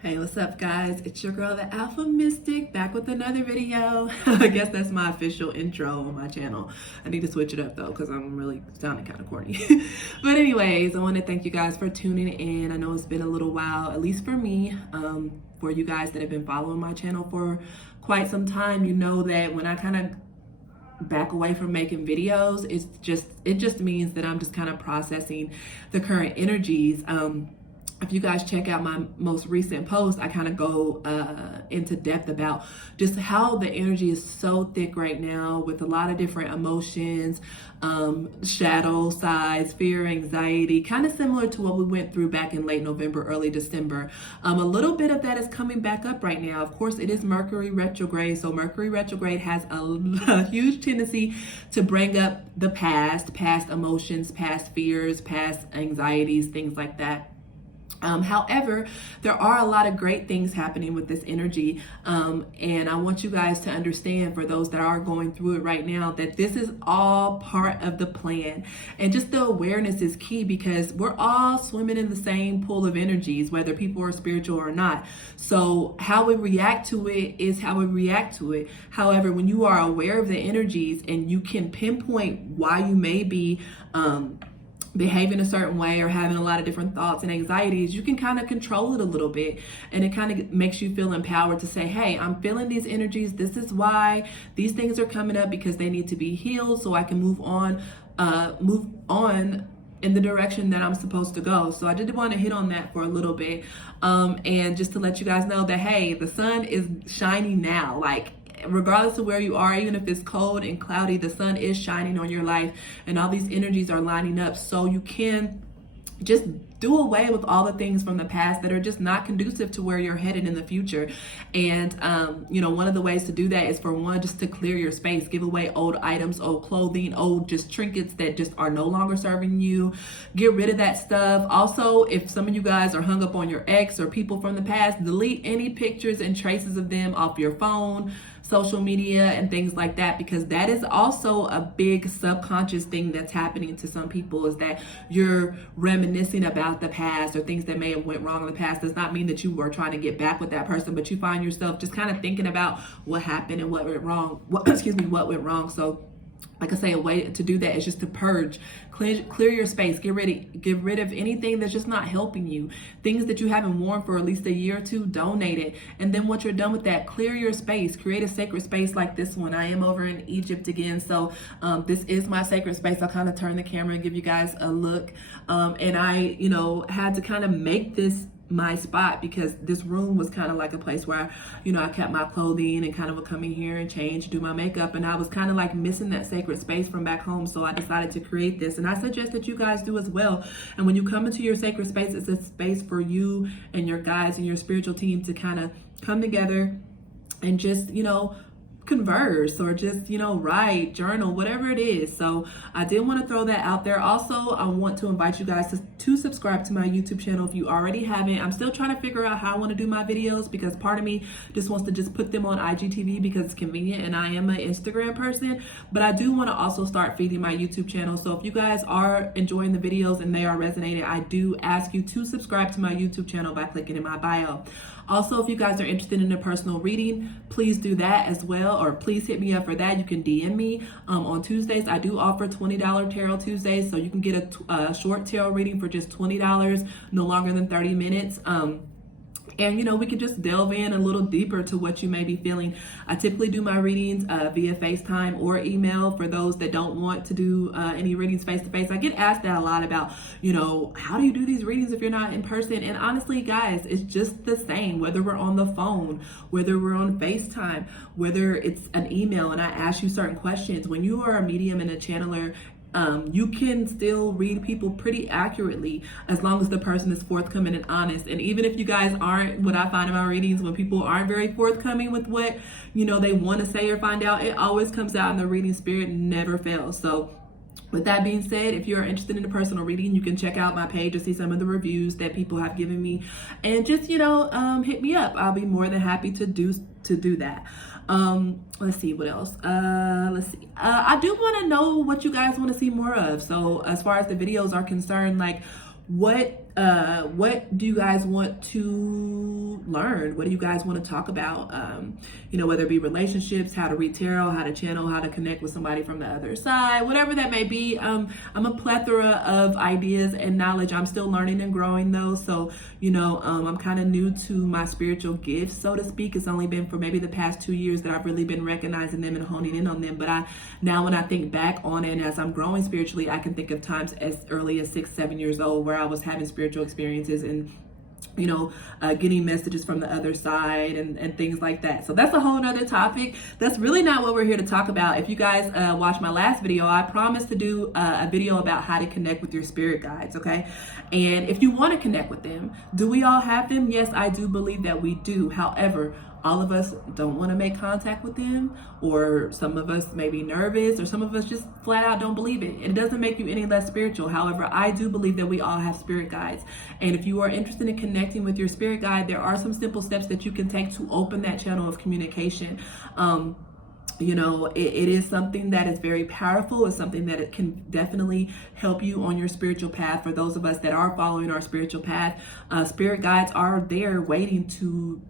Hey, what's up, guys? It's your girl, the Alpha Mystic, back with another video. I guess that's my official intro on my channel. I need to switch it up though, because I'm really sounding kind of corny. But anyways, I want to thank you guys for tuning in. I know it's been a little while, at least for me. For you guys that have been following my channel for quite some time, you know that when I kind of back away from making videos, it just means that I'm just kind of processing the current energies. If you guys check out my most recent post, I kind of go into depth about just how the energy is so thick right now with a lot of different emotions, shadow sides, fear, anxiety, kind of similar to what we went through back in late November, early December. A little bit of that is coming back up right now. Of course, it is Mercury retrograde. So Mercury retrograde has a huge tendency to bring up the past emotions, past fears, past anxieties, things like that. However, there are a lot of great things happening with this energy. And I want you guys to understand, for those that are going through it right now, that this is all part of the plan. And just the awareness is key, because we're all swimming in the same pool of energies, whether people are spiritual or not. So how we react to it is how we react to it. However, when you are aware of the energies and you can pinpoint why you may be behaving a certain way or having a lot of different thoughts and anxieties, you can kind of control it a little bit, and it kind of makes you feel empowered to say, hey, I'm feeling these energies, this is why these things are coming up, because they need to be healed so I can move on in the direction that I'm supposed to go. So I did want to hit on that for a little bit, and just to let you guys know that, hey, the sun is shining now. Like, regardless of where you are, even if it's cold and cloudy, the sun is shining on your life, and all these energies are lining up, so you can just do away with all the things from the past that are just not conducive to where you're headed in the future. And one of the ways to do that is, for one, just to clear your space, give away old items, old clothing, old just trinkets that just are no longer serving you. Get rid of that stuff. Also, if some of you guys are hung up on your ex or people from the past, delete any pictures and traces of them off your phone, social media, and things like that, because that is also a big subconscious thing that's happening to some people, is that you're reminiscing about the past or things that may have went wrong in the past. Does not mean that you were trying to get back with that person, but you find yourself just kind of thinking about what happened and what went wrong. What went wrong. So like I say, a way to do that is just to purge, clear your space, get rid of anything that's just not helping you. Things that you haven't worn for at least a year or two, donate it. And then once you're done with that, clear your space, create a sacred space like this one. I am over in Egypt again, so this is my sacred space. I'll kind of turn the camera and give you guys a look. And I, had to kind of make this my spot, because this room was kind of like a place where I kept my clothing and kind of would come in here and change, do my makeup, and I was kind of like missing that sacred space from back home. So I decided to create this, and I suggest that you guys do as well. And when you come into your sacred space, it's a space for you and your guides and your spiritual team to kind of come together and just converse, or just write, journal, whatever it is. So I did want to throw that out there. Also, I want to invite you guys to subscribe to my YouTube channel if you already haven't. I'm still trying to figure out how I want to do my videos, because part of me just wants to just put them on IGTV because it's convenient, and I am an Instagram person, but I do want to also start feeding my YouTube channel. So if you guys are enjoying the videos and they are resonating, I do ask you to subscribe to my YouTube channel by clicking in my bio. Also, if you guys are interested in a personal reading, please do that as well, or please hit me up for that. You can DM me on Tuesdays. I do offer $20 Tarot Tuesdays, so you can get a short tarot reading for just $20, no longer than 30 minutes. And we can just delve in a little deeper to what you may be feeling. I typically do my readings via FaceTime or email for those that don't want to do any readings face-to-face. I get asked that a lot about, how do you do these readings if you're not in person? And honestly, guys, it's just the same, whether we're on the phone, whether we're on FaceTime, whether it's an email and I ask you certain questions. When you are a medium and a channeler, you can still read people pretty accurately, as long as the person is forthcoming and honest. And even if you guys aren't, what I find in my readings, when people aren't very forthcoming with what they want to say or find out, it always comes out in the reading spirit, never fails. So with that being said, if you're interested in a personal reading, you can check out my page to see some of the reviews that people have given me, and just hit me up. I'll be more than happy to do that. Let's see what else. I do want to know what you guys want to see more of. So as far as the videos are concerned, like what do you guys want to learn? What do you guys want to talk about? Whether it be relationships, how to read tarot, how to channel, how to connect with somebody from the other side, whatever that may be. I'm a plethora of ideas and knowledge. I'm still learning and growing though. So, I'm kind of new to my spiritual gifts, so to speak. It's only been for maybe the past 2 years that I've really been recognizing them and honing in on them. But now when I think back on it, and as I'm growing spiritually, I can think of times as early as 6-7 years old where I was having spiritual experiences and getting messages from the other side and things like that. So that's a whole nother topic. That's really not what we're here to talk about. If you guys watched my last video, I promised to do a video about how to connect with your spirit guides, okay? And if you want to connect with them, do we all have them? Yes, I do believe that we do. However, all of us don't want to make contact with them, or some of us may be nervous, or some of us just flat out don't believe it. It doesn't make you any less spiritual. However, I do believe that we all have spirit guides. And if you are interested in connecting with your spirit guide, there are some simple steps that you can take to open that channel of communication. It is something that is very powerful. It's something that it can definitely help you on your spiritual path. For those of us that are following our spiritual path, spirit guides are there waiting to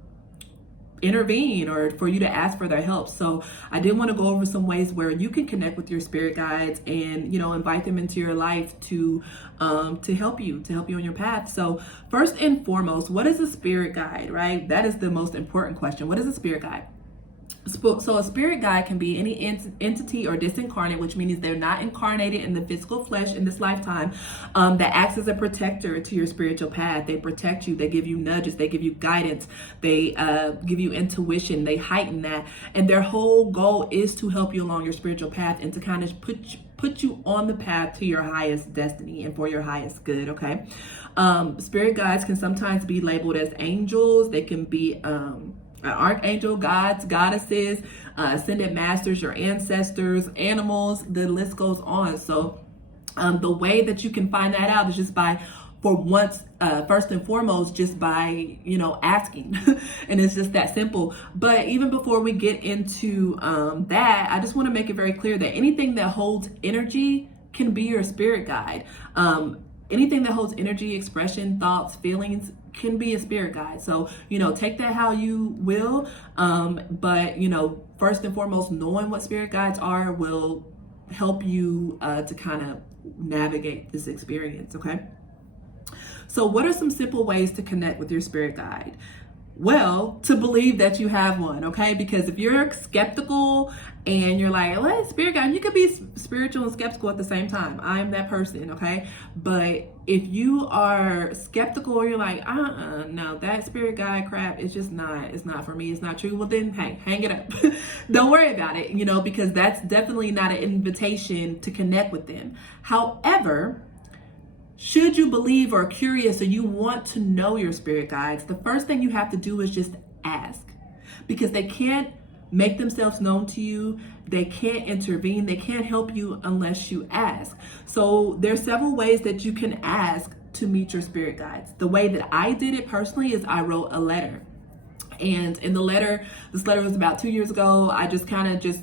intervene or for you to ask for their help. So I did want to go over some ways where you can connect with your spirit guides and invite them into your life to help you on your path. So first and foremost, what is a spirit guide, right? That is the most important question. What is a spirit guide? So a spirit guide can be any entity or disincarnate, which means they're not incarnated in the physical flesh in this lifetime, that acts as a protector to your spiritual path. They protect you. They give you nudges. They give you guidance. They give you intuition. They heighten that. And their whole goal is to help you along your spiritual path and to kind of put you on the path to your highest destiny and for your highest good, okay? Spirit guides can sometimes be labeled as angels. They can be archangel, gods, goddesses, ascended masters, your ancestors, animals, the list goes on. So the way that you can find that out is just by, first and foremost, just by, asking. And it's just that simple. But even before we get into that, I just want to make it very clear that anything that holds energy can be your spirit guide. Anything that holds energy, expression, thoughts, feelings can be a spirit guide. So, take that how you will. But, first and foremost, knowing what spirit guides are will help you to kind of navigate this experience, okay? So what are some simple ways to connect with your spirit guide? Well, to believe that you have one, okay? Because if you're skeptical and you're like, what, spirit guide? You could be spiritual and skeptical at the same time. I'm that person, okay? But if you are skeptical or you're like, no, that spirit guide crap, it's not for me, it's not true. Well then, hey, hang it up. Don't worry about it, because that's definitely not an invitation to connect with them. However, should you believe or curious or you want to know your spirit guides, the first thing you have to do is just ask, because they can't make themselves known to you. They can't intervene. They can't help you unless you ask. So there's several ways that you can ask to meet your spirit guides. The way that I did it personally is I wrote a letter. And in the letter, this letter was about 2 years ago, I just kind of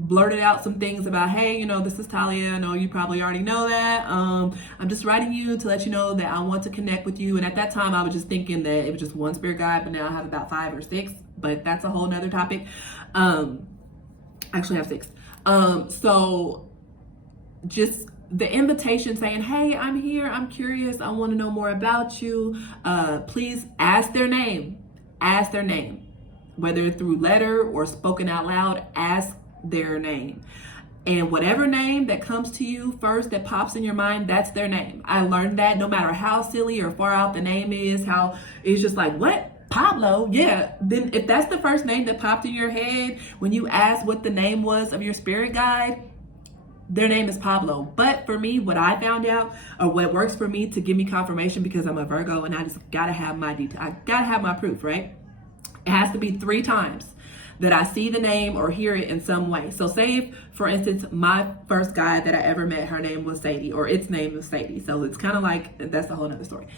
blurted out some things about, hey, this is Tahlia. I know you probably already know that. I'm just writing you to let you know that I want to connect with you. And at that time, I was just thinking that it was just one spirit guide, but now I have about 5 or 6, but that's a whole nother topic. Actually I have 6. So just the invitation saying, hey, I'm here. I'm curious. I want to know more about you. Please ask their name. Ask their name, whether through letter or spoken out loud. Ask their name, and whatever name that comes to you first that pops in your mind, that's their name. I learned that no matter how silly or far out the name is, how it's just like, what, Pablo? Yeah, then if that's the first name that popped in your head when you asked what the name was of your spirit guide, their name is Pablo. But for me, what I found out, or what works for me to give me confirmation, because I'm a Virgo and I just gotta have my I gotta have my proof, right? It has to be 3 times that I see the name or hear it in some way. So say, for instance, my first guide that I ever met, her name was Sadie, or its name was Sadie. So it's kind of like, that's a whole nother story.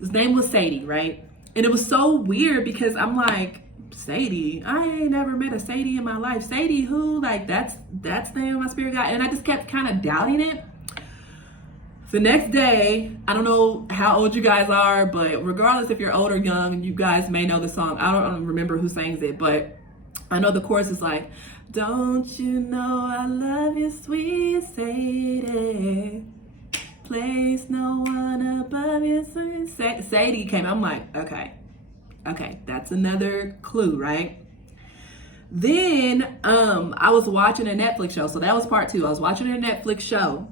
His name was Sadie, right? And it was so weird because I'm like, Sadie? I ain't never met a Sadie in my life. Sadie who? Like, that's the name of my spirit guide. And I just kept kind of doubting it. The next day, I don't know how old you guys are, but regardless if you're old or young, you guys may know the song. I don't remember who sings it, but I know the chorus is like, don't you know I love you, sweet Sadie. Place no one above you, sweet Sadie came. I'm like, okay, that's another clue, right? Then I was watching a Netflix show. So that was part 2. I was watching a Netflix show.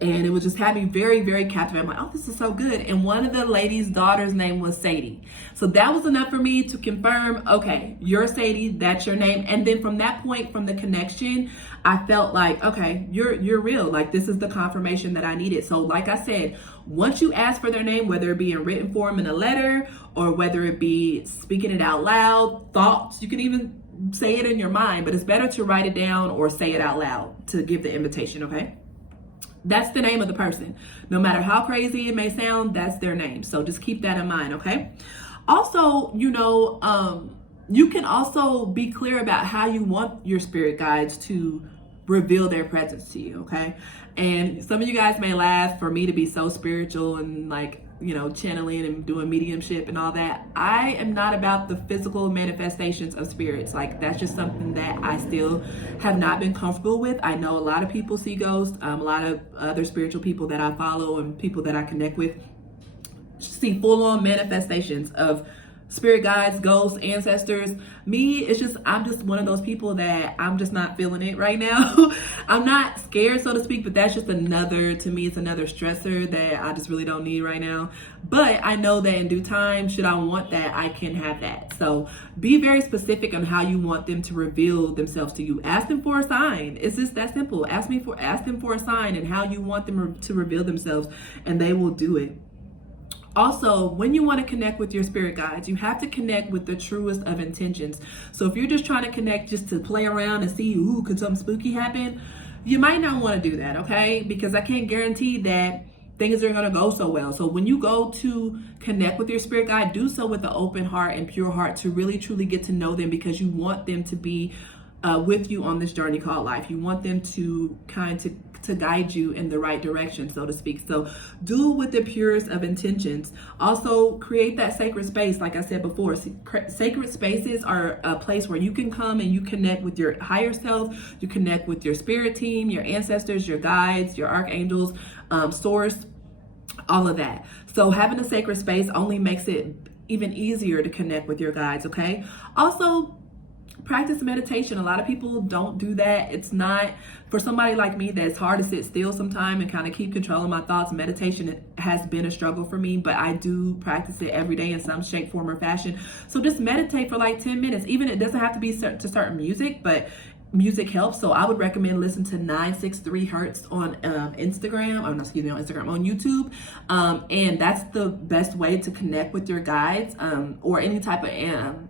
And it was just having very, very captivating. I'm like, oh, this is so good. And one of the lady's daughter's name was Sadie. So that was enough for me to confirm, okay, you're Sadie, that's your name. And then from that point, from the connection, I felt like, okay, you're real. Like, this is the confirmation that I needed. So like I said, once you ask for their name, whether it be in written form in a letter, or whether it be speaking it out loud, thoughts, you can even say it in your mind, but it's better to write it down or say it out loud to give the invitation, okay? That's the name of the person. No matter how crazy it may sound, that's their name. So just keep that in mind, okay? Also, you can also be clear about how you want your spirit guides to reveal their presence to you, okay? And some of you guys may laugh for me to be so spiritual and like, channeling and doing mediumship and all that. I am not about the physical manifestations of spirits. Like, that's just something that I still have not been comfortable with. I know a lot of people see ghosts. A lot of other spiritual people that I follow and people that I connect with see full-on manifestations of spirit guides, ghosts, ancestors. Me, I'm just one of those people that I'm just not feeling it right now. I'm not scared, so to speak, but that's just to me, it's another stressor that I just really don't need right now. But I know that in due time, should I want that, I can have that. So be very specific on how you want them to reveal themselves to you. Ask them for a sign. It's just that simple. Ask them for a sign and how you want them to reveal themselves, and they will do it. Also, when you want to connect with your spirit guides, you have to connect with the truest of intentions. So if you're just trying to connect just to play around and see, could something spooky happen? You might not want to do that, okay? Because I can't guarantee that things are going to go so well. So when you go to connect with your spirit guide, do so with an open heart and pure heart to really, truly get to know them, because you want them to be with you on this journey called life. You want them to to guide you in the right direction, so to speak. So do it with the purest of intentions. Also, create that sacred space. Like I said before, sacred spaces are a place where you can come and you connect with your higher self. You connect with your spirit team, your ancestors, your guides, your archangels, source, all of that. So having a sacred space only makes it even easier to connect with your guides, okay? Also, practice meditation. A lot of people don't do that. It's not, for somebody like me that's hard to sit still sometime and kind of keep control of my thoughts, meditation has been a struggle for me, but I do practice it every day in some shape, form, or fashion. So just meditate for like 10 minutes. Even it doesn't have to be to certain music, but music helps. So I would recommend listening to 963 Hertz on Instagram, on YouTube. And that's the best way to connect with your guides or any type of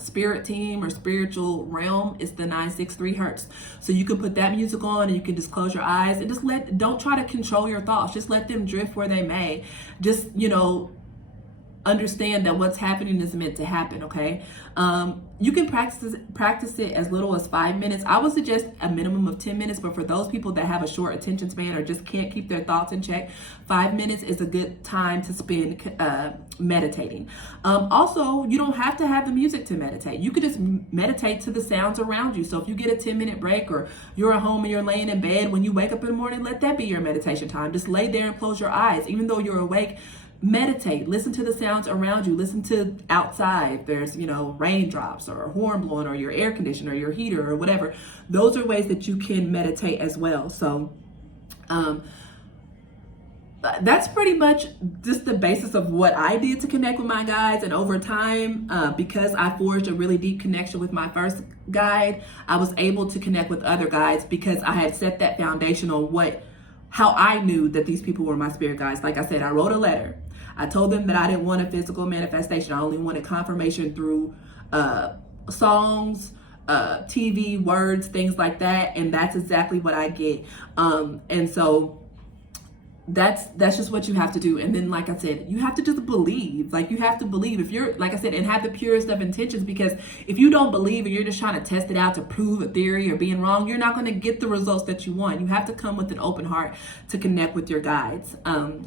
spirit team or spiritual realm. Is the 963 Hertz. So you can put that music on and you can just close your eyes and just don't try to control your thoughts. Just let them drift where they may. Just, understand that what's happening is meant to happen, okay? You can practice it as little as 5 minutes. I would suggest a minimum of 10 minutes, but for those people that have a short attention span or just can't keep their thoughts in check, 5 minutes is a good time to spend meditating. Also, you don't have to have the music to meditate. You could just meditate to the sounds around you. So if you get a 10-minute break or you're at home and you're laying in bed, when you wake up in the morning, let that be your meditation time. Just lay there and close your eyes. Even though you're awake, meditate. Listen to the sounds around you. Listen to outside. There's, raindrops or a horn blowing or your air conditioner or your heater or whatever. Those are ways that you can meditate as well. So that's pretty much just the basis of what I did to connect with my guides. And over time, because I forged a really deep connection with my first guide, I was able to connect with other guides because I had set that foundation on how I knew that these people were my spirit guides. Like I said, I wrote a letter. I told them that I didn't want a physical manifestation. I only wanted confirmation through songs, TV, words, things like that. And that's exactly what I get. And so that's just what you have to do. And then, like I said, you have to just believe. Like, you have to believe, if you're, like I said, and have the purest of intentions, because if you don't believe and you're just trying to test it out to prove a theory or being wrong, you're not going to get the results that you want. You have to come with an open heart to connect with your guides.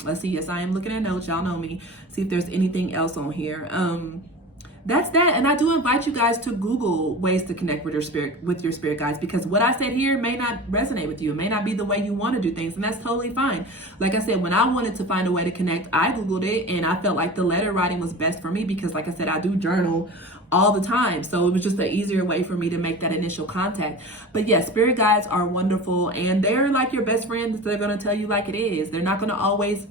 Let's see. Yes, I am looking at notes. Y'all know me. See if there's anything else on here. That's that. And I do invite you guys to Google ways to connect with your spirit guides, because what I said here may not resonate with you. It may not be the way you want to do things, and that's totally fine. Like I said, when I wanted to find a way to connect, I Googled it, and I felt like the letter writing was best for me, because like I said, I do journal all the time. So it was just an easier way for me to make that initial contact. But yes, spirit guides are wonderful, and they're like your best friends. They're going to tell you like it is. They're not going to always,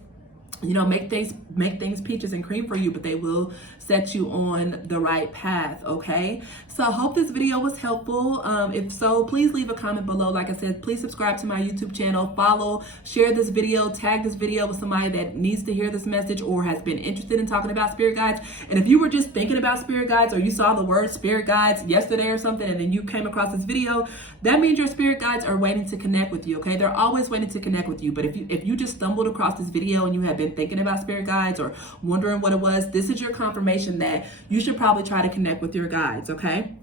you know, make things peaches and cream for you, but they will set you on the right path. Okay, so I hope this video was helpful. If so, please leave a comment below. Like I said, please subscribe to my YouTube channel, follow, share this video, tag this video with somebody that needs to hear this message or has been interested in talking about spirit guides. And if you were just thinking about spirit guides, or you saw the word spirit guides yesterday or something, and then you came across this video, that means your spirit guides are waiting to connect with you. Okay, they're always waiting to connect with you. But if you just stumbled across this video and you have been thinking about spirit guides or wondering what it was, this is your confirmation that you should probably try to connect with your guides. Okay,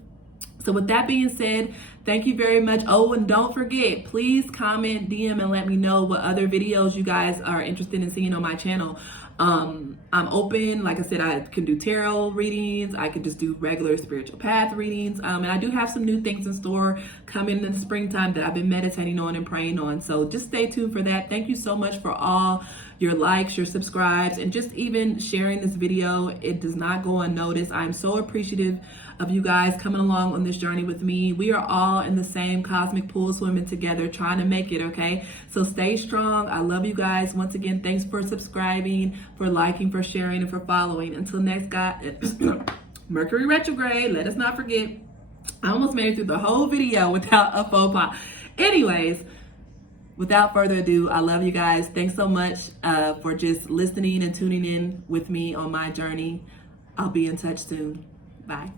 so with that being said, thank you very much. Oh, and don't forget, please comment, DM, and let me know what other videos you guys are interested in seeing on my channel. I'm open. Like I said, I can do tarot readings. I can just do regular spiritual path readings. And I do have some new things in store coming in the springtime that I've been meditating on and praying on. So just stay tuned for that. Thank you so much for all your likes, your subscribes, and just even sharing this video. It does not go unnoticed. I'm so appreciative of you guys coming along on this journey with me. We are all in the same cosmic pool swimming together, trying to make it. Okay, so stay strong. I love you guys. Once again, thanks for subscribing, for liking, for sharing, and for following. Until next Mercury retrograde, let us not forget. I almost made it through the whole video without a faux pas. Anyways, without further ado, I love you guys. Thanks so much for just listening and tuning in with me on my journey. I'll be in touch soon. Bye.